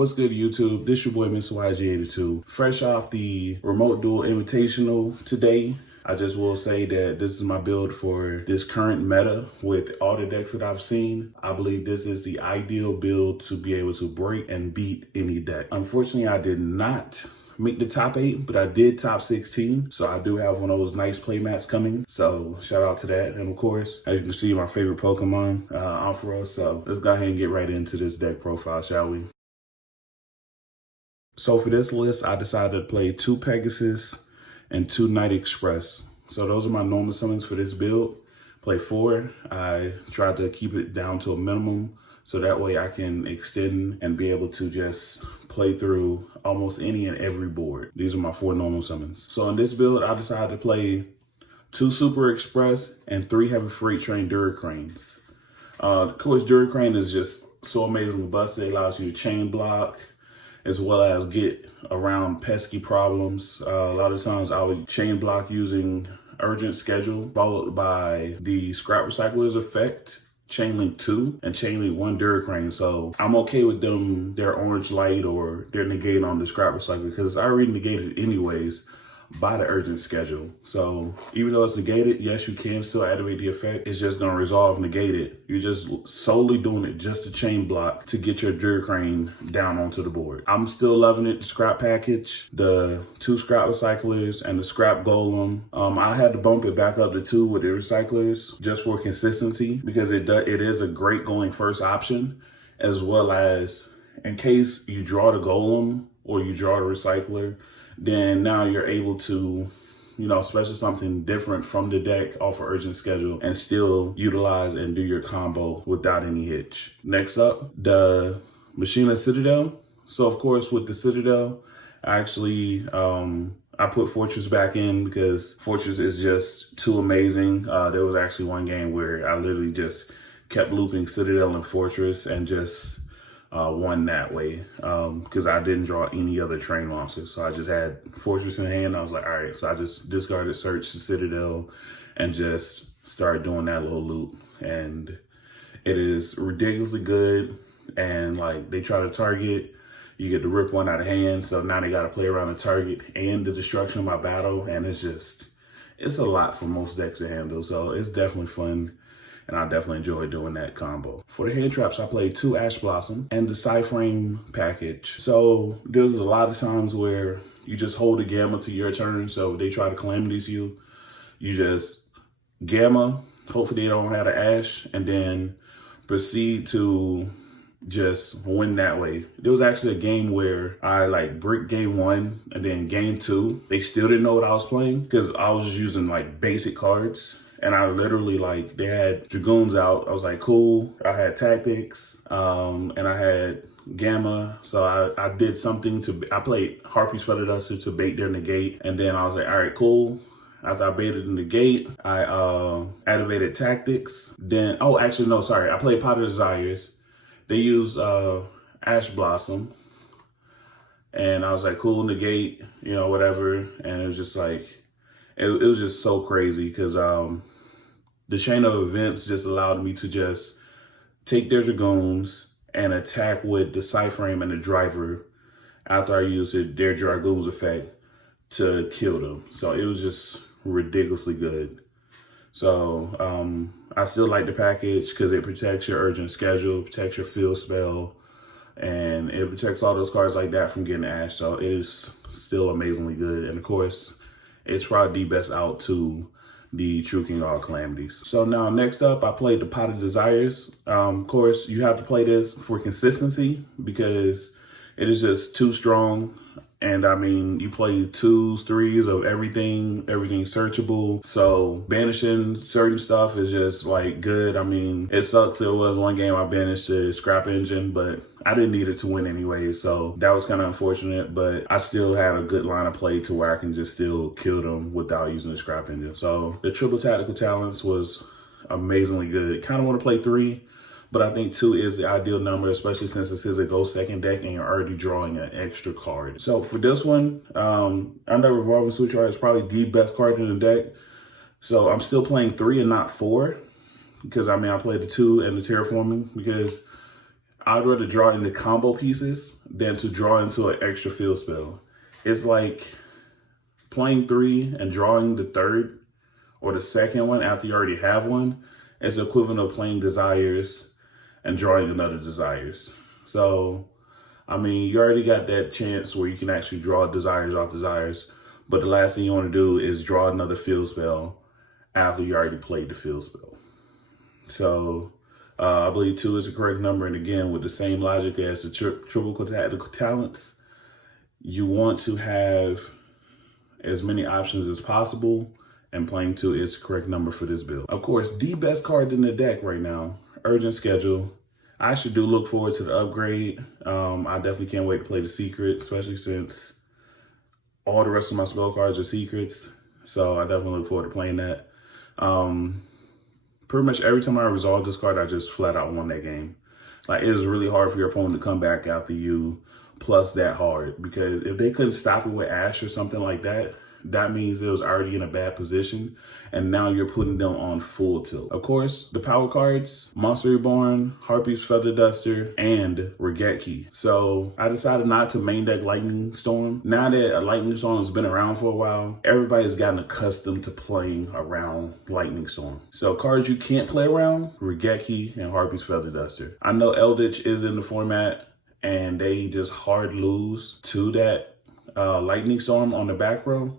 What's good, YouTube? This your boy, Mr. YG82. Fresh off the Remote Duel Invitational today. I just will say that this is my build for this current meta with all the decks that I've seen. I believe this is the ideal build to be able to break and beat any deck. Unfortunately, I did not make the top 8, but I did top 16. So I do have one of those nice playmats coming. So shout out to that. And of course, as you can see, my favorite Pokemon on for us. So let's go ahead and get right into this deck profile, shall we? So for this list, I decided to play 2 Pegasus and 2 Night Express. So those are my normal summons for this build. Play 4. I tried to keep it down to a minimum so that way I can extend and be able to just play through almost any and every board. These are my 4 normal summons. So in this build, I decided to play 2 Super Express and 3 Heavy Freight Train Duracranes. Of course, Duracrane is just so amazingly busted. It allows you to chain block, as well as get around pesky problems. A lot of times I would chain block using Urgent Schedule, followed by the Scrap Recycler's effect, Chain Link 2, and Chain Link 1 Duracrane. So I'm okay with them, their Orange Light or their negate on the Scrap Recycler, because I already negated anyways by the Urgent Schedule. So even though it's negated, yes, you can still activate the effect. It's just gonna resolve negated. You're just solely doing it just to chain block to get your Duracrane down onto the board. I'm still loving it. The scrap package, the 2 scrap recyclers, and the scrap golem. I had to bump it back up to 2 with the recyclers just for consistency, because it is a great going first option, as well as in case you draw the golem or you draw the recycler, then now you're able to, especially something different from the deck off of Urgent Schedule and still utilize and do your combo without any hitch. Next up, the Machina Citadel. So of course with the Citadel, actually, I put Fortress back in because Fortress is just too amazing. There was actually one game where I literally just kept looping Citadel and Fortress and just won that way because I didn't draw any other train launchers. So I just had Fortress in hand. I was like, all right, so I just discarded Search to Citadel and just started doing that little loop. And it is ridiculously good. And like they try to target, you get to rip one out of hand. So now they got to play around the target and the destruction of my battle. And it's a lot for most decks to handle. So it's definitely fun. And I definitely enjoy doing that combo. For the hand traps, I played 2 Ash Blossom and the Psyframe package. So there's a lot of times where you just hold a Gamma to your turn. So they try to Calamities you. You just Gamma, hopefully they don't have an Ash, and then proceed to just win that way. There was actually a game where I bricked game 1 and then game 2. They still didn't know what I was playing because I was just using basic cards. And I literally they had Dragoons out. I was like, cool. I had Tactics, and I had Gamma. So I did something I played Harpy's Feather Duster to bait their negate. And then I was like, all right, cool. After I baited the negate, I activated Tactics. Then, I played Pot of Desires. They used Ash Blossom. And I was like, cool, negate, whatever. And it was just it was just so crazy because the chain of events just allowed me to just take their Dragoons and attack with the Psyframe and the Driver after I used their Dragoons effect to kill them. So it was just ridiculously good. So I still like the package because it protects your Urgent Schedule, protects your Field Spell, and it protects all those cards like that from getting Ash. So it is still amazingly good. And of course, it's probably the best out to the True King All Calamities. So now next up, I played the Pot of Desires. Of course, you have to play this for consistency because it is just too strong. And I mean, you play 2s, 3s of everything searchable. So banishing certain stuff is just good. I mean, it sucks. There was one game I banished the Scrap Engine, but I didn't need it to win anyway. So that was kind of unfortunate, but I still had a good line of play to where I can just still kill them without using the Scrap Engine. So the triple tactical talents was amazingly good. Kind of want to play 3. But I think 2 is the ideal number, especially since this is a Ghost second deck and you're already drawing an extra card. So for this one, Under Revolving Switchard is probably the best card in the deck. So I'm still playing 3 and not 4 because I played the 2 and the Terraforming because I'd rather draw into combo pieces than to draw into an extra field spell. It's like playing 3 and drawing the third or the second one after you already have one is equivalent of playing Desires and drawing another Desires. So, I mean, you already got that chance where you can actually draw Desires off Desires, but the last thing you want to do is draw another field spell after you already played the field spell. So, I believe 2 is the correct number. And again, with the same logic as the triple tactical talents, you want to have as many options as possible, and playing 2 is the correct number for this build. Of course, the best card in the deck right now, Urgent Schedule. I actually do look forward to the upgrade. I definitely can't wait to play the secret, especially since all the rest of my spell cards are secrets. So I definitely look forward to playing that. Pretty much every time I resolve this card, I just flat out won that game. Like, it is really hard for your opponent to come back after you plus that hard, because if they couldn't stop it with Ash or something like that, that means it was already in a bad position, and now you're putting them on full tilt. Of course, the power cards, Monster Reborn, Harpy's Feather Duster, and Regeki. So I decided not to main deck Lightning Storm. Now that a Lightning Storm has been around for a while, everybody's gotten accustomed to playing around Lightning Storm. So cards you can't play around, Regeki and Harpy's Feather Duster. I know Eldritch is in the format, and they just hard lose to that Lightning Storm on the back row.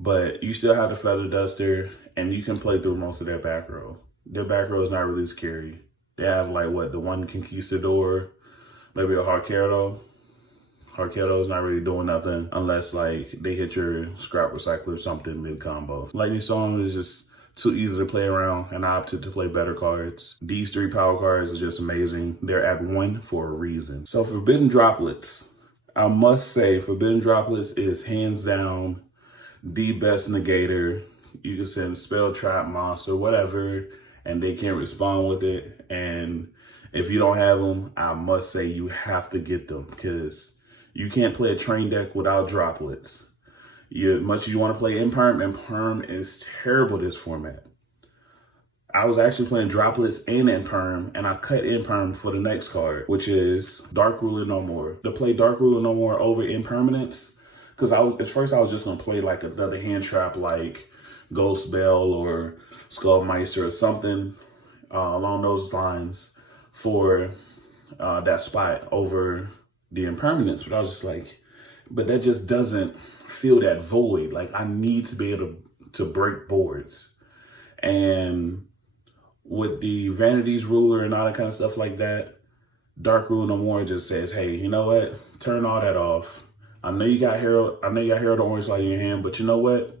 But you still have the Feather Duster, and you can play through most of their back row. Their back row is not really scary. They have like the one Conquistador, maybe a Harquero. Harquero is not really doing nothing unless like they hit your Scrap Recycler or something mid-combo. Lightning Storm is just too easy to play around, and I opted to play better cards. These 3 power cards are just amazing. They're at 1 for a reason. So Forbidden Droplets, I must say Forbidden Droplets is hands down the best negator. You can send spell, trap, monster, whatever, and they can't respond with it. And if you don't have them, I must say you have to get them, because you can't play a train deck without droplets. Much as you want to play Imperm, and Perm is terrible this format. I was actually playing droplets and Imperm, and I cut Imperm for the next card, which is Dark Ruler No More. To play Dark Ruler No More over Impermanence, because at first I was just going to play like another hand trap like Ghost Bell or Skullmeister or something along those lines for that spot over the Impermanence. But I was just like, but that just doesn't fill that void. Like, I need to be able to break boards. And with the Vanities Ruler and all that kind of stuff like that, Dark Ruler No More just says, hey, you know what? Turn all that off. I know you got Herald the Orange Light in your hand, but you know what?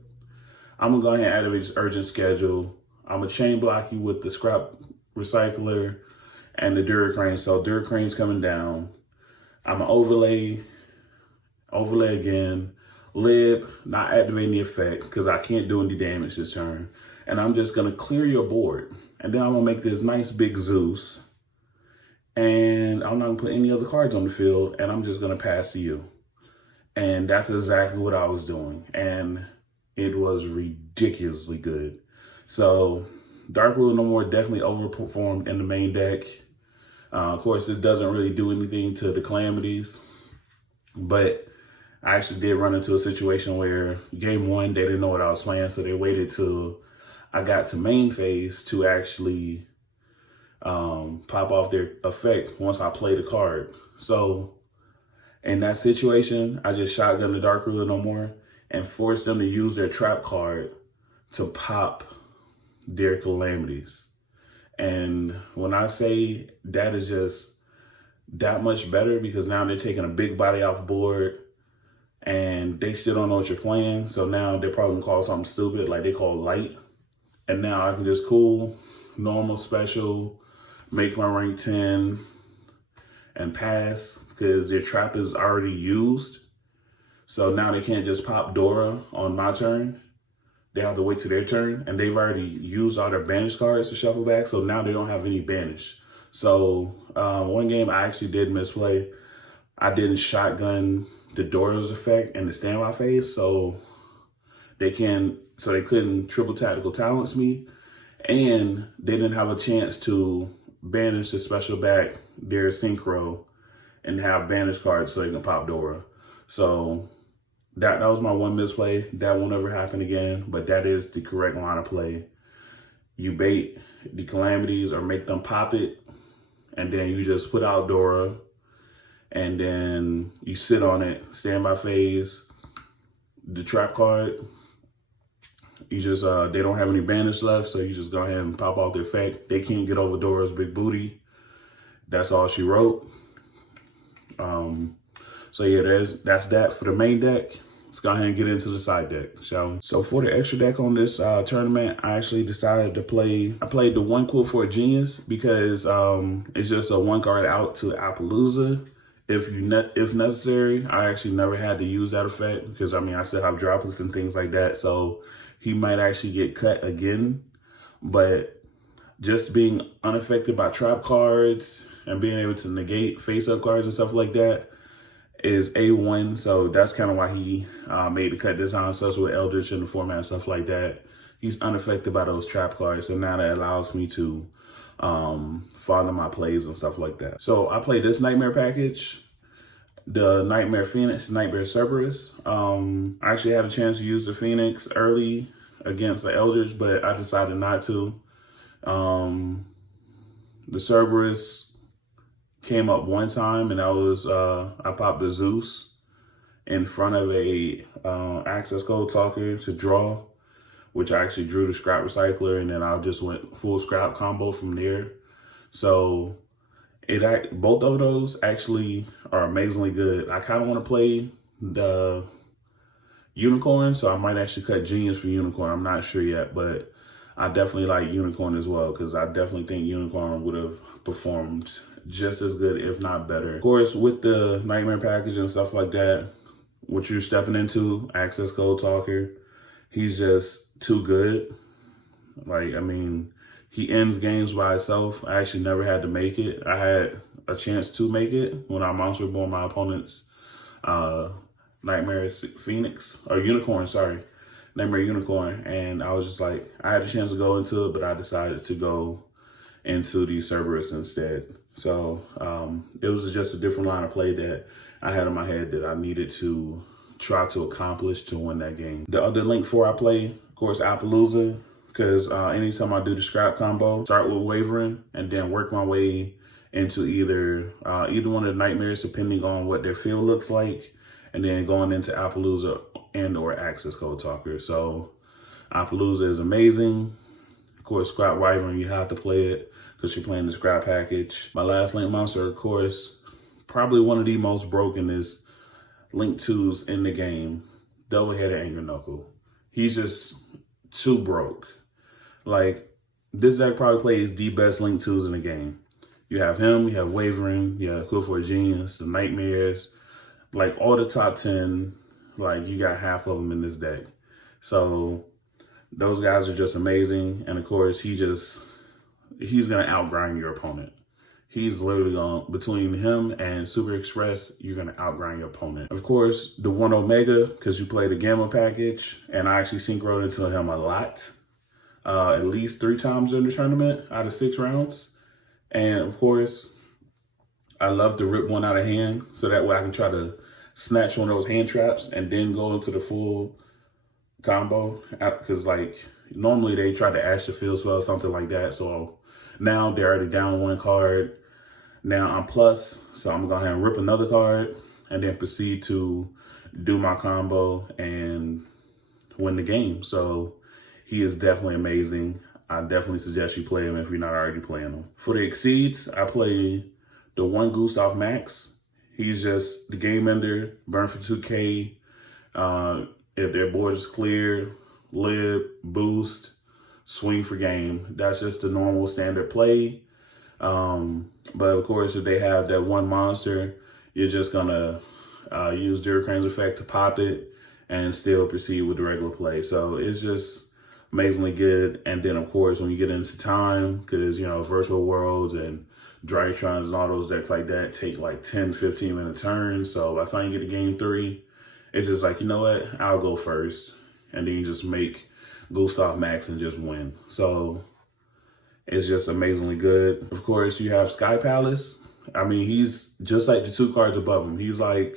I'm gonna go ahead and activate this Urgent Schedule. I'm gonna chain block you with the Scrap Recycler and the Duracrane. So Duracrane's coming down. I'm gonna overlay again. Lib, not activating the effect because I can't do any damage this turn. And I'm just gonna clear your board. And then I'm gonna make this nice big Zeus. And I'm not gonna put any other cards on the field, and I'm just gonna pass to you. And that's exactly what I was doing. And it was ridiculously good. So Dark Ruler No More definitely overperformed in the main deck. Of course, this doesn't really do anything to the Calamities, but I actually did run into a situation where game 1, they didn't know what I was playing. So they waited till I got to main phase to actually pop off their effect once I play the card. So in that situation, I just shotgun the Dark Ruler No More and forced them to use their trap card to pop their Calamities. And when I say that is just that much better, because now they're taking a big body off board and they still don't know what you're playing. So now they're probably gonna call something stupid like they call light. And now I can just cool, normal, special, make my rank 10 and pass, because their trap is already used. So now they can't just pop Dora on my turn. They have to wait till their turn, and they've already used all their banish cards to shuffle back. So now they don't have any banish. So one game I actually did misplay. I didn't shotgun the Dora's effect in the standby phase, so they couldn't triple tactical talents me, and they didn't have a chance to banish the special back, their synchro, and have banish cards so they can pop Dora. So that was my one misplay. That won't ever happen again, but that is the correct line of play. You bait the calamities or make them pop it, and then you just put out Dora, and then you sit on it, standby phase, the trap card. You just, they don't have any banish left, so you just go ahead and pop off the effect. They can't get over Dora's big booty. That's all she wrote. So yeah, that's that for the main deck. Let's go ahead and get into the side deck, shall we? So for the extra deck on this tournament, I actually decided to I played the one Quill for a Genius because it's just a one card out to Appaloosa. If necessary. I actually never had to use that effect because I still have droplets and things like that. So he might actually get cut again, but just being unaffected by trap cards and being able to negate face-up cards and stuff like that is A1. So that's kind of why he made the cut this time, especially with Eldritch in the format and stuff like that. He's unaffected by those trap cards. So now that allows me to follow my plays and stuff like that. So I played this Nightmare package, the Nightmare Phoenix, Nightmare Cerberus. I actually had a chance to use the Phoenix early against the Eldritch, but I decided not to. The Cerberus came up one time, and that was I popped the Zeus in front of a access code talker to draw, which I actually drew the scrap recycler, and then I just went full scrap combo from there. So both of those actually are amazingly good. I kind of want to play the Unicorn, so I might actually cut Genius for Unicorn. I'm not sure yet, but I definitely like Unicorn as well because I definitely think Unicorn would have performed just as good, if not better. Of course, with the Nightmare package and stuff like that, what you're stepping into, access code talker, he's just too good. He ends games by himself. I actually never had to make it. I had a chance to make it when I Monster Born my opponent's Nightmare Phoenix, or Unicorn, sorry. Nightmare Unicorn. And I was just like, I had a chance to go into it, but I decided to go into the Cerberus instead. So it was just a different line of play that I had in my head that I needed to try to accomplish to win that game. The other Link 4 I play, of course, Appaloosa, because anytime I do the scrap combo, start with Wavering and then work my way into either one of the Nightmares, depending on what their field looks like, and then going into Appaloosa and or access code talker. So Appaloosa is amazing. Of course, scrap Wyvern, you have to play it because you're playing the scrap package. My last Link monster, of course, probably one of the most brokenest Link 2s in the game, Double-Headed Anger Knuckle. He's just too broke. Like, this deck probably plays the best Link 2s in the game. You have him, you have Wavering, you have Quill for a Genius, the Nightmares, like all the top 10, like you got half of them in this deck. So those guys are just amazing. And of course, he's going to outgrind your opponent. He's literally going, between him and Super Express, you're going to outgrind your opponent. Of course, the 1 Omega, because you play the Gamma package, and I actually synchroed into him a lot. At least 3 times in the tournament out of 6 rounds. And of course, I love to rip one out of hand so that way I can try to snatch one of those hand traps and then go into the full combo. Because like normally they try to Ash the Field Spell or something like that. So now they're already down 1 card. Now I'm plus, so I'm going to go ahead and rip another card and then proceed to do my combo and win the game. So he is definitely amazing. I definitely suggest you play him if you're not already playing him. For the Exceeds, I play the 1 Gustav Max. He's just the game ender, burn for 2K. If their board is clear, lib, boost, swing for game. That's just the normal standard play. But of course, if they have that 1 monster, you're just gonna use Duracrane's effect to pop it and still proceed with the regular play. So it's just amazingly good. And then of course, when you get into time, because Virtual Worlds and Drytrons and all those decks like that take like 10-15 minute turns. So by the time you get to game 3, it's just like, you know what, I'll go first. And then you just make Gustav Max and just win. So is just amazingly good. Of course, you have Sky Palace. I mean, he's just like the 2 cards above him. He's like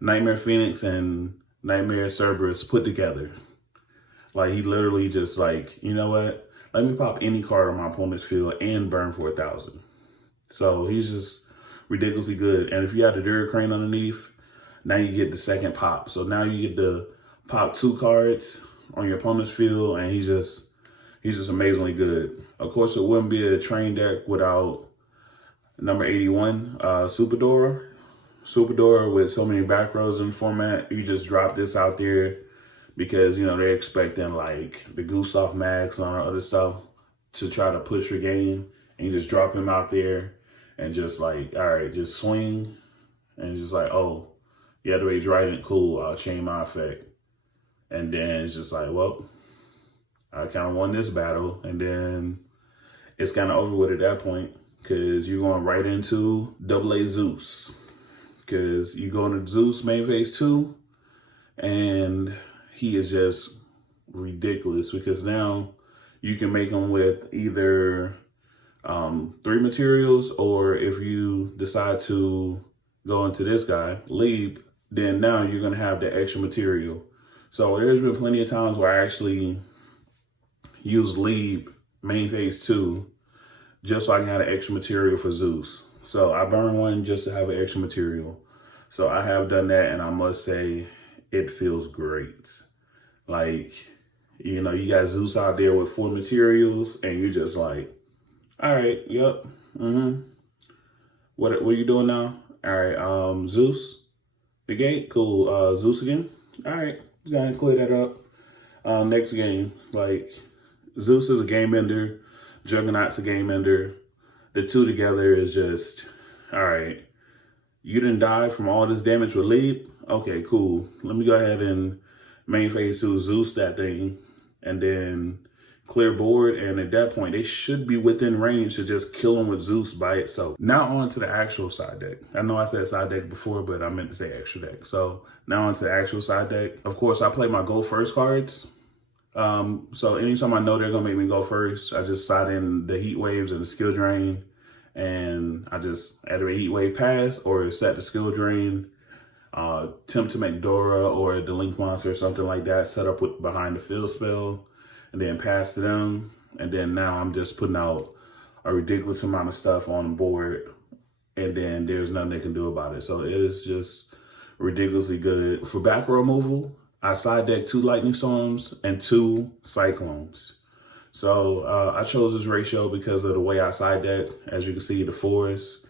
Nightmare Phoenix and Nightmare Cerberus put together. Like, he literally just like, you know what? Let me pop any card on my opponent's field and burn for 1,000. So he's just ridiculously good. And if you have the Dura Crane underneath, now you get the second pop. So now you get to pop 2 cards on your opponent's field, and he's just amazingly good. Of course, it wouldn't be a train deck without number 81, Super Dora. Super Dora with so many back rows in the format. You just drop this out there because, you know, they're expecting like the Gustav Max and other stuff to try to push your game. And you just drop him out there and just like, all right, just swing. And just like, oh, yeah, the rage right, cool, I'll chain my effect. And then it's just like, well, I kind of won this battle. And then it's kind of over with at that point because you're going right into AA Zeus. Because you go into Zeus main phase 2, and he is just ridiculous because now you can make him with either 3 materials, or if you decide to go into this guy, Leap, then now you're going to have the extra material. So there's been plenty of times where I actually use Leap main phase 2 just so I can have an extra material for Zeus. So I burn 1 just to have an extra material. So I have done that, and I must say it feels great. Like, you know, you got Zeus out there with 4 materials, and you're just like, all right, yep, What are you doing now? All right, Zeus, the gate, cool. Zeus again. All right, just gotta clear that up. Next game, like Zeus is a game ender, Juggernaut's a game ender. The 2 together is just, all right. You didn't die from all this damage with Leap? Okay, cool. Let me go ahead and main phase 2 Zeus that thing, and then clear board. And at that point, they should be within range to just kill him with Zeus by itself. Now on to the actual side deck. I know I said side deck before, but I meant to say extra deck. So now on to the actual side deck. Of course, I play my go first cards. So anytime I know they're gonna make me go first, I just side in the heat waves and the skill drain. And I just either a heat wave pass or set the skill drain, attempt to make Dora or the Link Monster or something like that, set up with behind the field spell, and then pass to them. And then now I'm just putting out a ridiculous amount of stuff on the board, and then there's nothing they can do about it. So it is just ridiculously good. For back row removal, I side deck 2 Lightning Storms and 2 Cyclones. So I chose this ratio because of the way I side deck. As you can see, the 4s,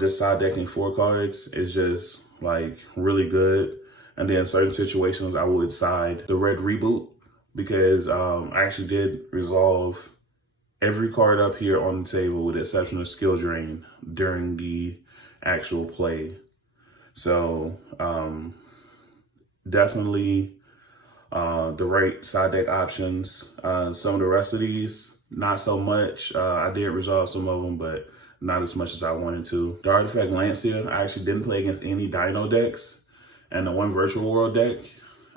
just side decking 4 cards is just like really good. And then in certain situations, I would side the red reboot because I actually did resolve every card up here on the table with the exception of skill drain during the actual play. So definitely the right side deck options. Some of the rest of these, not so much. I did resolve some of them, but not as much as I wanted to. The Artifact Lancia, I actually didn't play against any Dino decks. And the 1 Virtual World deck,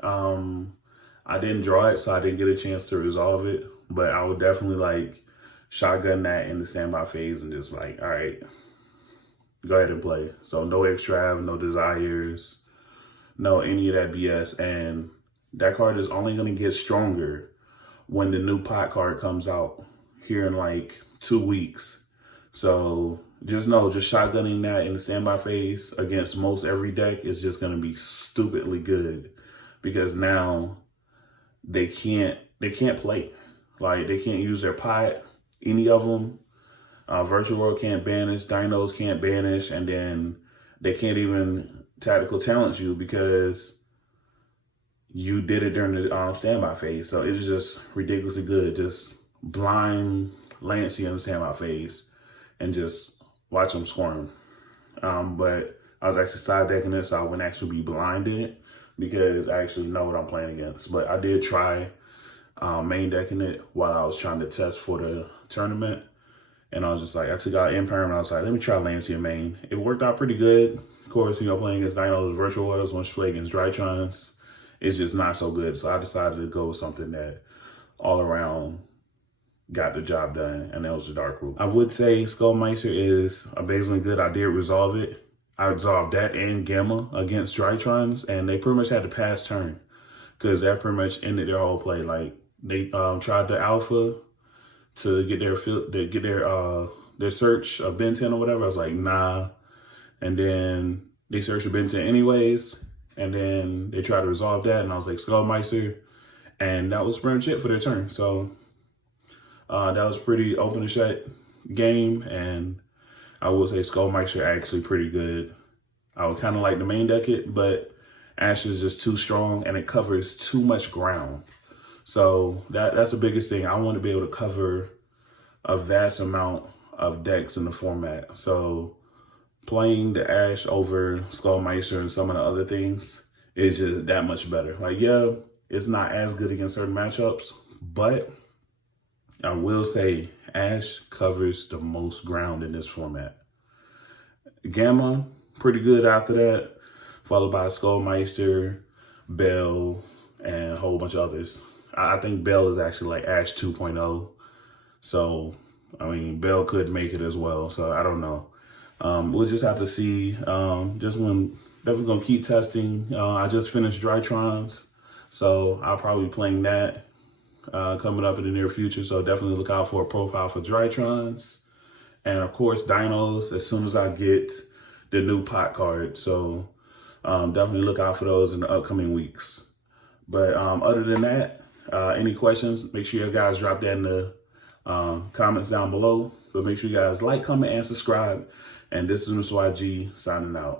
I didn't draw it, so I didn't get a chance to resolve it. But I would definitely like shotgun that in the standby phase and just like, all right, go ahead and play. So no extrav, no desires, no any of that BS. And that card is only going to get stronger when the new pot card comes out here in like 2 weeks. So just know, just shotgunning that in the standby phase against most every deck is just going to be stupidly good because now they can't play. Like, they can't use their pot, any of them. Virtual World can't banish, Dinos can't banish, and then they can't even tactical talent you because you did it during the standby phase. So it is just ridiculously good. Just blind Lancey in the standby phase and just watch them squirm. But I was actually side decking this, so I wouldn't actually be blinded because I actually know what I'm playing against. But I did try main decking it while I was trying to test for the tournament. And I was just like, I took out Imperm and I was like, let me try Lancia main. It worked out pretty good. Of course, you know, playing against Dinos, Virtual Worlds, once you play against Drytrons, it's just not so good. So I decided to go with something that all around got the job done, and that was the Dark Rule. I would say Skullmeister is amazingly good. I did resolve it. I resolved that and Gamma against Drytrons, and they pretty much had to pass turn because that pretty much ended their whole play. Like they tried the Alpha to get their search of Ben 10 or whatever. I was like, nah. And then they searched for Ben 10 anyways. And then they tried to resolve that. And I was like, Skullmeister. And that was pretty much it for their turn. So that was pretty open and shut game. And I would say Skullmeister actually pretty good. I would kind of like the main deck it, but Ash is just too strong and it covers too much ground. So that's the biggest thing. I want to be able to cover a vast amount of decks in the format. So playing the Ash over Skullmeister and some of the other things is just that much better. Like, yeah, it's not as good against certain matchups, but I will say Ash covers the most ground in this format. Gamma, pretty good after that, followed by Skullmeister, Bell, and a whole bunch of others. I think Bell is actually like Ash 2.0. So, I mean, Bell could make it as well. So, I don't know. We'll just have to see. Definitely going to keep testing. I just finished Drytrons. So, I'll probably be playing that coming up in the near future. So, definitely look out for a profile for Drytrons. And, of course, Dinos as soon as I get the new pot card. So, definitely look out for those in the upcoming weeks. But other than that, any questions, make sure you guys drop that in the comments down below. But make sure you guys like, comment, and subscribe. And this is Mr. YG signing out.